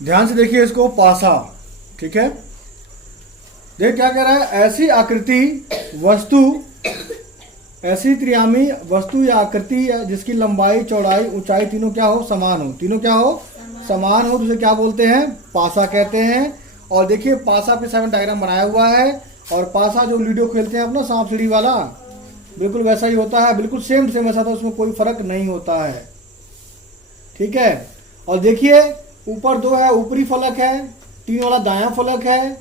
ध्यान से देखिए इसको, पासा। ठीक है, देख क्या कह रहा है, ऐसी आकृति वस्तु, ऐसी त्रियामी वस्तु या आकृति जिसकी लंबाई चौड़ाई ऊंचाई तीनों क्या हो, समान हो। तीनों क्या हो, समान हो, तो उसे क्या बोलते हैं, पासा कहते हैं। और देखिए पासा पे 7 डायग्राम बनाया हुआ है। और पासा जो लूडो खेलते हैं अपना सांप सीढ़ी वाला, बिल्कुल वैसा ही होता है, बिल्कुल सेम सेम वैसा था, उसमें कोई फर्क नहीं होता है। ठीक है, और देखिए ऊपर 2 है, ऊपरी फलक है, 3 वाला दायां फलक है,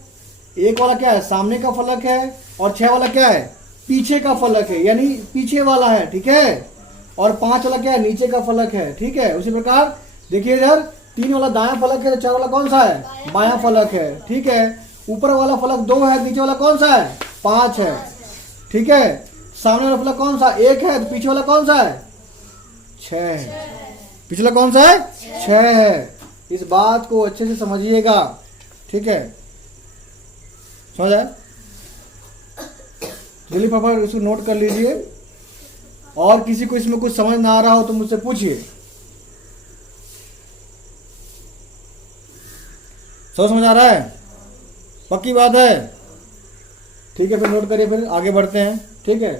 1 वाला क्या है, सामने का फलक है, और 6 वाला क्या है, पीछे का फलक है, यानी पीछे वाला है। ठीक है, और 5 वाला क्या है, नीचे का फलक है। ठीक है, उसी प्रकार देखिए इधर 3 वाला दायां फलक है, तो 4 वाला कौन सा है, बायां फलक है। ठीक है, ऊपर वाला फलक 2 है, नीचे वाला कौन सा है, 5 है। ठीक है, सामने वाला फलक कौन सा, 1 है, तो पीछे वाला कौन सा है, 6 है। पिछला कौन सा है, 6 है। इस बात को अच्छे से समझिएगा। ठीक है, समझ आए, जल्दी फटाफट इसको नोट कर लीजिए। और किसी को इसमें कुछ समझ ना आ रहा हो तो मुझसे पूछिए। सब समझ आ रहा है, पक्की बात है। ठीक है, फिर नोट करिए, फिर आगे बढ़ते हैं। ठीक है,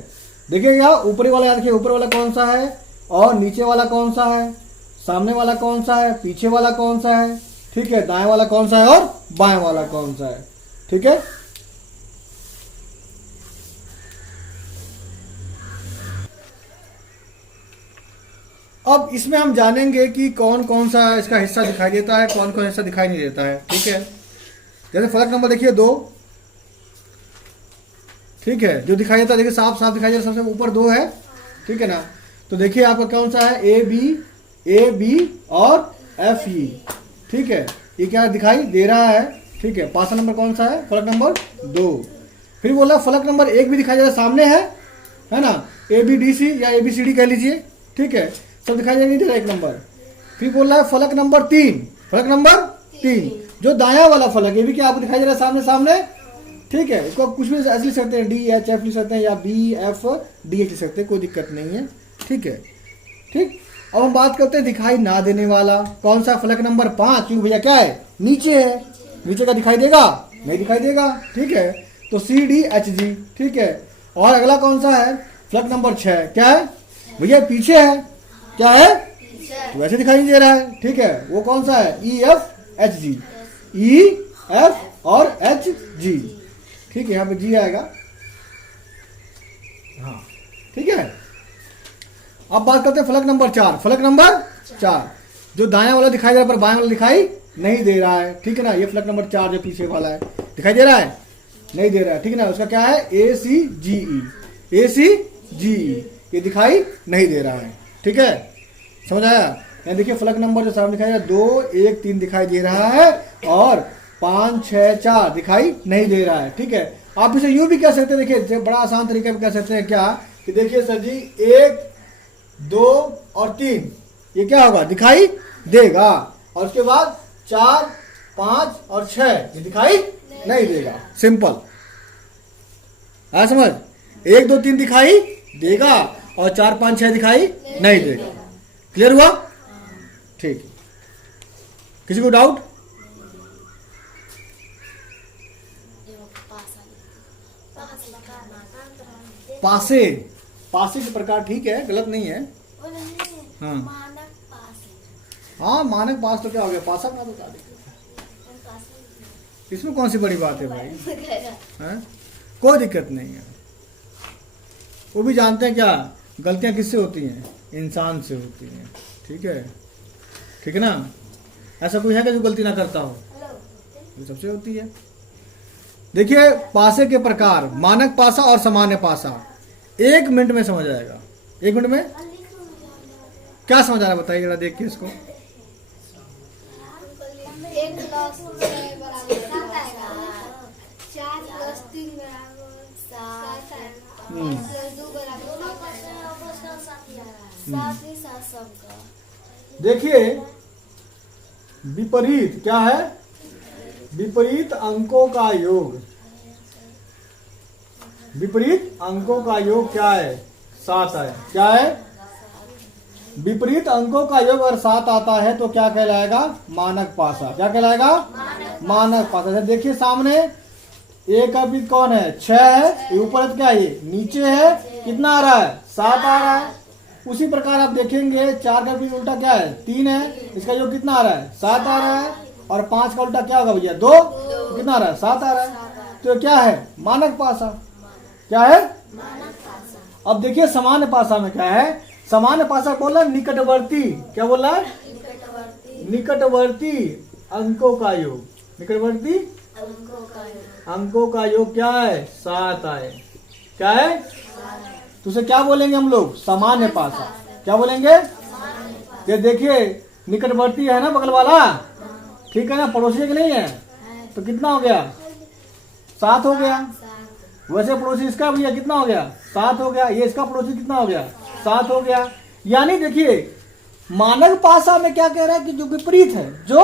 देखिए क्या, ऊपरी वाला याद रखिए, ऊपर वाला कौन सा है और नीचे वाला कौन सा है, सामने वाला कौन सा है, पीछे वाला कौन सा है। ठीक है, दाएं वाला कौन सा है और बाएं वाला कौन सा है। ठीक है, अब इसमें हम जानेंगे कि कौन कौन सा इसका हिस्सा दिखाई देता है, कौन कौन हिस्सा दिखाई नहीं देता है। ठीक है, जैसे फलक नंबर देखिए 2। ठीक है, जो दिखाई देता है देखिए साफ साफ दिखाई दे रहा है, सबसे ऊपर 2 है। ठीक है ना, तो देखिए आपका कौन सा है, ए बी और एफ ई। ठीक है, ये क्या दिखाई दे रहा है। ठीक है, पासा नंबर कौन सा है, फलक नंबर 2। फिर बोला फलक नंबर 1 भी दिखाई दे रहा है, सामने है ना, ए बी डी सी या ए बी सी डी कह लीजिए। ठीक है, सब दिखाई नहीं दे रहा 1 नंबर। फिर बोल रहा है फलक नंबर 3, फलक नंबर 3 जो दाया वाला फलक, ये भी क्या आपको दिखाई दे रहा है, सामने सामने। ठीक है, इसको कुछ भी ऐसे लिख सकते हैं, डी एच एफ लिख सकते हैं या बी एफ डी एच लिख सकते हैं, कोई दिक्कत नहीं है। ठीक है, ठीक। अब हम बात करते हैं दिखाई ना देने वाला, कौन सा, फलक नंबर 5, क्योंकि भैया क्या है, नीचे है, नीचे का दिखाई देगा, नहीं दिखाई देगा। ठीक है, तो सी डी एच जी। ठीक है, और अगला कौन सा है, फलक नंबर 6, क्या है भैया, पीछे है, क्या है, तो वैसे दिखाई नहीं दे रहा है। ठीक है, वो कौन सा है, E F H G, E F और एच जी। ठीक है, यहाँ पे जी आएगा। हाँ, ठीक है। अब बात करते हैं फलक नंबर 4, फलक नंबर 4 जो दाया वाला दिखाई दे रहा है पर बाएं वाला दिखाई नहीं दे रहा है। ठीक है ना, ये फलक नंबर 4 जो पीछे वाला है, दिखाई दे रहा है, नहीं दे रहा है। ठीक है ना, उसका क्या है, ए सी जी ई, ए सी जी ई, ये दिखाई नहीं दे रहा है। ठीक है, समझ आया। यहाँ देखिए फलक नंबर जो सामने दिखाई दे रहा है, 2 1 3 दिखाई दे रहा है और 5 6 4 दिखाई नहीं दे रहा है। ठीक है, आप इसे यूं भी कह सकते हैं, देखिए बड़ा आसान तरीका भी कह सकते हैं, क्या कि देखिए सर जी 1 2 और 3 ये क्या होगा, दिखाई देगा, और उसके बाद 4 5 और 6 ये दिखाई नहीं देगा। सिंपल, आ समझ, 1 2 3 दिखाई देगा और 4 5 6 दिखाई नहीं देगा। क्लियर हुआ, ठीक। किसी को डाउट, पासे, पासे के प्रकार, ठीक है, गलत नहीं है। हाँ हाँ, मानक पास तो क्या हो गया, पासा का बता दे, इसमें कौन सी बड़ी बात है भाई, है? कोई दिक्कत नहीं है। वो भी जानते हैं क्या गलतियां किससे होती हैं, इंसान से होती हैं। ठीक है, ठीक है ना, ऐसा कोई है कि जो गलती ना करता हो, ये सबसे होती है। देखिए पासे के प्रकार, मानक पासा और सामान्य पासा, 1 मिनट में समझ आएगा। 1 मिनट में क्या समझ आ रहा है बताइए जरा, देख के इसको। देखिए विपरीत क्या है, विपरीत अंकों का योग, विपरीत अंकों का योग क्या है, 7 है। क्या है, विपरीत अंकों का योग अगर 7 आता है तो क्या कहलाएगा? मानक पासा। क्या कहलाएगा? मानक पासा। देखिए सामने ए का विपरीत कौन है? 6 है। ऊपर क्या है? ये नीचे है। कितना आ रहा है? 7 आ रहा है। उसी प्रकार आप देखेंगे 4 का विपरीत उल्टा क्या है? 3 है। इसका योग कितना आ रहा है? 7 आ रहा है। और 5 का उल्टा क्या होगा भैया? 2। कितना आ रहा है? 7 आ रहा है। तो क्या है? मानक पासा। क्या है? अब देखिए सामान्य पासा में क्या है? सामान्य पासा बोल रहा है निकटवर्ती। क्या बोल रहा है? निकटवर्ती अंकों का योग। निकटवर्ती अंकों का योग क्या है? 7 आए। क्या है? तो उसे क्या बोलेंगे हम लोग? सामान्य पासा। क्या बोलेंगे? ये देखिए निकटवर्ती है ना बगल वाला, ठीक है ना, पड़ोसी के नहीं है, तो कितना हो गया? 7 हो गया। वैसे पड़ोसी इसका भैया कितना हो गया? 7 हो गया। ये इसका पड़ोसी कितना हो गया? 7 हो गया। यानी देखिए मानक पासा में क्या कह रहा है कि जो विपरीत है, जो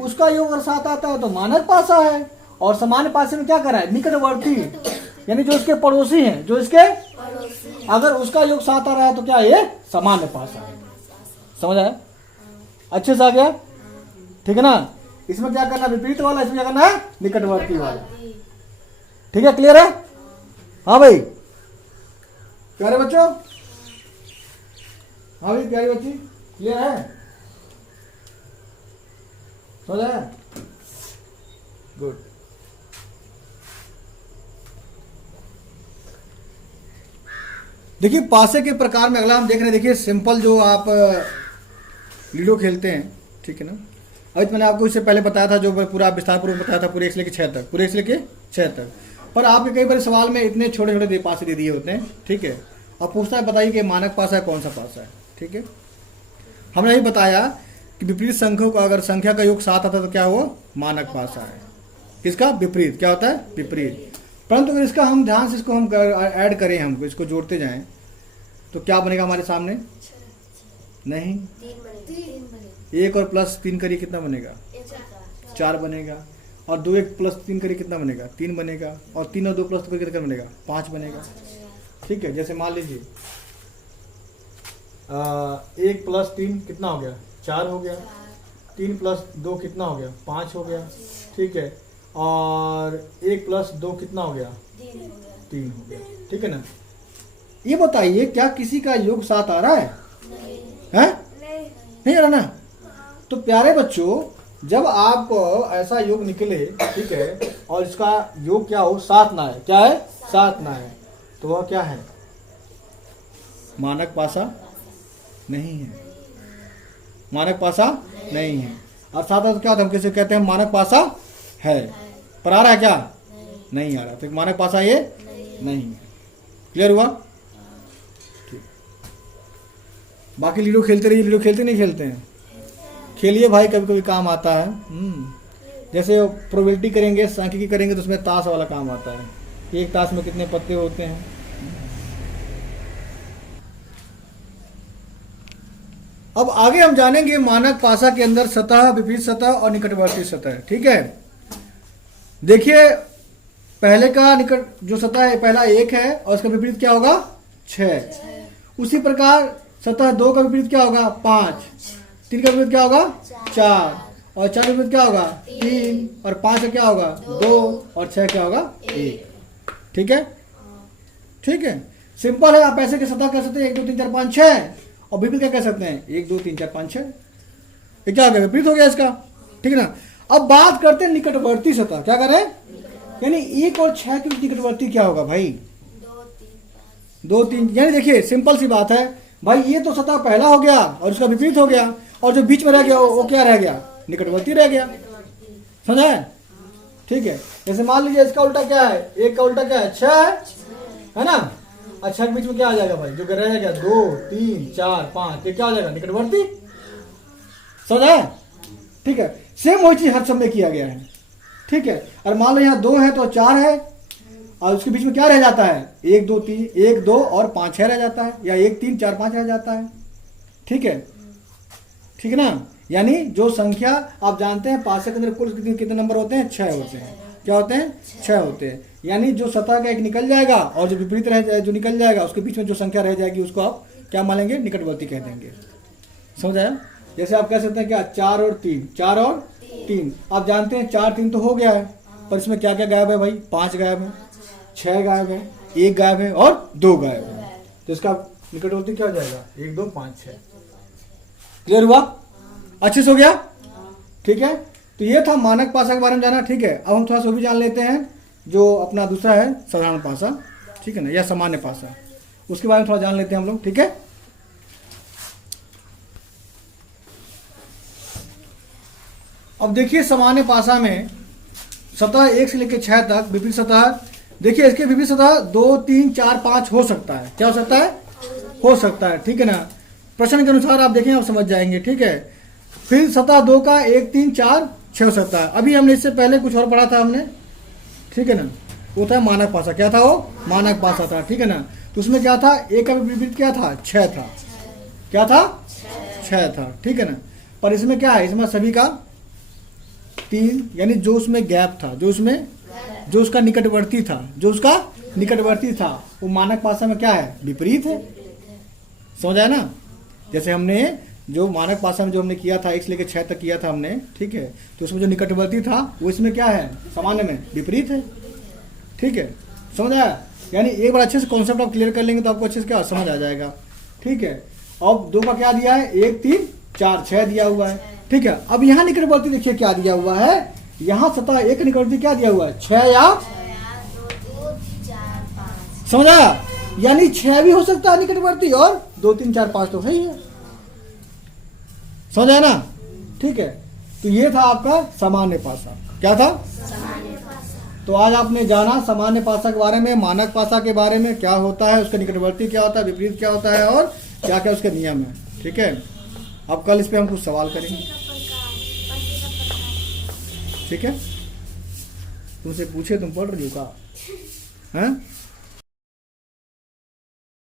उसका योग अगर 7 आता है तो मानक पासा है। और सामान्य पासे में क्या कर रहा है? निकटवर्ती, यानी जो इसके पड़ोसी हैं, जो इसके अगर उसका योग 7 आ रहा है तो क्या है? ये सामान्य पासा है। समझ आया? अच्छे से आ गया? ठीक है ना। इसमें क्या करना? विपरीत वाला। इसमें क्या करना है? निकटवर्ती वाला। ठीक है, क्लियर है? हाँ भाई, प्यारे बच्चों। हाँ भाई प्यारी बच्ची, क्लियर है? समझ आया? गुड। देखिए पासे के प्रकार में अगला हम देख रहे हैं। देखिए सिंपल जो आप लूडो खेलते हैं, ठीक है ना। अभी मैंने आपको इससे पहले बताया था, जो पूरा विस्तार पूर्वक बताया था, पूरे 1 से लेकर 6 तक, पूरे 1 से लेकर 6 तक। पर आपके कई बार सवाल में इतने छोटे छोटे पासे दे दिए होते हैं, ठीक है। अब पूछता है बताइए कि मानक पासा है कौन सा पासा है, ठीक है। हमने यही बताया कि विपरीत संख्याओं का अगर संख्या का योग 7 आता है तो क्या हुआ? मानक पासा है। इसका विपरीत क्या होता है? विपरीत। परंतु अगर इसका हम ध्यान से इसको हम ऐड करें, हमको इसको जोड़ते जाएं तो क्या बनेगा हमारे सामने? नहीं, 1 और प्लस 3 करिए कितना बनेगा? 4 बनेगा। और 2 1 प्लस 3 करिए कितना बनेगा? 3 बनेगा। और 3 और 2 प्लस 2 करिए कितना बनेगा? 5 बनेगा। ठीक है, जैसे मान लीजिए 1 प्लस 3 कितना हो गया? 4 हो गया। 3 प्लस 2 कितना हो गया? 5 हो गया। ठीक है, और 1 प्लस 2 कितना हो गया? 3 हो गया। ठीक है ना। ये बताइए क्या किसी का योग 7 आ रहा है? नहीं आ रहा ना। तो प्यारे बच्चों जब आपको ऐसा योग निकले, ठीक है, और इसका योग क्या हो? 7 ना है। क्या है? 7 ना है। तो वह क्या है? मानक पासा नहीं है। मानक पासा नहीं है। और 7 तो क्या हम कैसे कहते हैं? मानक पासा है। पर आ रहा है क्या? नहीं आ रहा। तो मानक पासा ये नहीं है। क्लियर हुआ? ठीक। बाकी लूडो खेलते रहिए। लूडो खेलते नहीं खेलते हैं? खेलिए भाई, कभी कभी काम आता है। जैसे प्रोबेबिलिटी करेंगे, सांख्यिकी करेंगे तो उसमें ताश वाला काम आता है। एक ताश में कितने पत्ते होते हैं? अब आगे हम जानेंगे मानक पासा के अंदर सतह, विपरीत सतह और निकटवर्ती सतह। ठीक है, देखिए पहले का निकट जो सतह है, पहला 1 है और उसका विपरीत क्या होगा? 6। उसी प्रकार सतह 2 का विपरीत क्या होगा? 5। 3 का विपरीत क्या होगा? 4। और 4 का विपरीत क्या होगा? 3। और 5 का क्या होगा? 2। और 6 क्या होगा? 1। ठीक है, ठीक है, सिंपल है। आप ऐसे के सतह कह सकते हैं 1 2 3 4 5 6, और विपरीत क्या कह सकते हैं? 1 2 3 4 5 6। ये क्या हो गया? विपरीत हो गया इसका। ठीक है ना। अब बात करते हैं निकटवर्ती सतह। क्या करें? यानी 1 और 6 के निकटवर्ती क्या होगा भाई? 2 3। यानी देखिए सिंपल सी बात है भाई, ये तो सतह पहला हो गया और उसका विपरीत हो गया, और जो बीच में रह गया वो क्या रह गया? निकटवर्ती रह गया। समझा है? ठीक है, जैसे मान लीजिए इसका उल्टा क्या है? 1 का उल्टा क्या है? 6 है ना। अच्छा के बीच में क्या आ जाएगा भाई? जो रह गया 2 3 4 5, ये क्या आ जाएगा? निकटवर्ती। समझ है? ठीक है, सेम वही चीज हर सब में किया गया है। ठीक है, और मान लो यहाँ 2 है तो 4 है, और उसके बीच में क्या रह जाता है? 1 2 3, 1 2 और 5 6 रह जाता है, या 1 3 4 5 रह जाता है। ठीक है, ठीक है ना। यानी जो संख्या आप जानते हैं पासे के अंदर कुल कितने नंबर होते हैं? 6 होते हैं। क्या होते हैं? 6 होते हैं। यानी जो सतह का एक निकल जाएगा और जो विपरीत रह जाए, जो निकल जाएगा, उसके बीच में जो संख्या रह जाएगी उसको आप क्या मानेंगे, निकटवर्ती कह देंगे। समझ आया? जैसे आप कह सकते हैं क्या, 4 और 3, 4 और 3। आप जानते हैं 4 3 तो हो गया है, पर इसमें क्या क्या गायब है भाई, 5 गायब है, 6 गायब है, 1 गायब है और 2 गायब है। तो इसका निकटवर्ती क्या हो जाएगा, 1 2 5 6। क्लियर हुआ? अच्छे से हो गया? ठीक है। तो ये था मानक पासा के बारे में जाना। ठीक है, अब हम थोड़ा सा भी जान लेते हैं जो अपना दूसरा है साधारण पासा, ठीक है ना, या सामान्य पासा, उसके बारे में थोड़ा जान लेते हैं हम लोग। ठीक है, अब देखिए सामान्य पासा में सतह 1 से लेकर 6 तक विपरीत सतह, देखिए इसके विपरीत सतह 2 3 4 5 हो सकता है। क्या हो सकता है? हो सकता है। ठीक है ना, प्रश्न के अनुसार आप देखें, आप समझ जाएंगे। ठीक है, फिर सतह 2 का 1 3 4 6 हो सकता है। अभी हमने इससे पहले कुछ और पढ़ा था हमने, ठीक है ना, वो था मानक पासा। क्या था वो? मानक पासा था। ठीक है ना, तो उसमें क्या था, एक का विपरीत क्या था, 6 था। क्या था? 6 था। ठीक है ना, पर इसमें क्या है, इसमें सभी का 3, यानी जो उसमें गैप था, जो उसका निकटवर्ती था, वो मानक पासा में क्या है, विपरीत है। समझ आया ना? जैसे हमने जो मानक पासा में जो हमने किया था 1 से लेकर 6 तक किया था हमने, ठीक है, तो उसमें जो निकटवर्ती था वो इसमें क्या है, सामान्य में विपरीत है। ठीक है, समझ आया? यानी एक बार अच्छे से कॉन्सेप्ट आप क्लियर कर लेंगे तो आपको अच्छे से क्या समझ आ जाएगा। ठीक है, अब 2 का क्या दिया है, 1 3 4 6 दिया हुआ है। ठीक है, अब यहाँ निकटवर्ती देखिए क्या दिया हुआ है, यहाँ सतह 1 का निकटवर्ती क्या दिया हुआ है, 6 या 5। समझ आया? यानी 6 भी हो सकता है निकटवर्ती और 2 3 4 5 तो है ही है। समझ आया ना? ठीक है, तो ये था आपका सामान्य पासा। क्या था? सामान्य पासा। तो आज आपने जाना सामान्य पासा के बारे में, मानक पासा के बारे में, क्या होता है, उसका निकटवर्ती क्या होता है, विपरीत क्या होता है और क्या क्या उसके नियम है। ठीक है, अब कल इस पे हम कुछ सवाल करेंगे। ठीक है, तुमसे पूछे, तुम पढ़ रही हो का? हैं?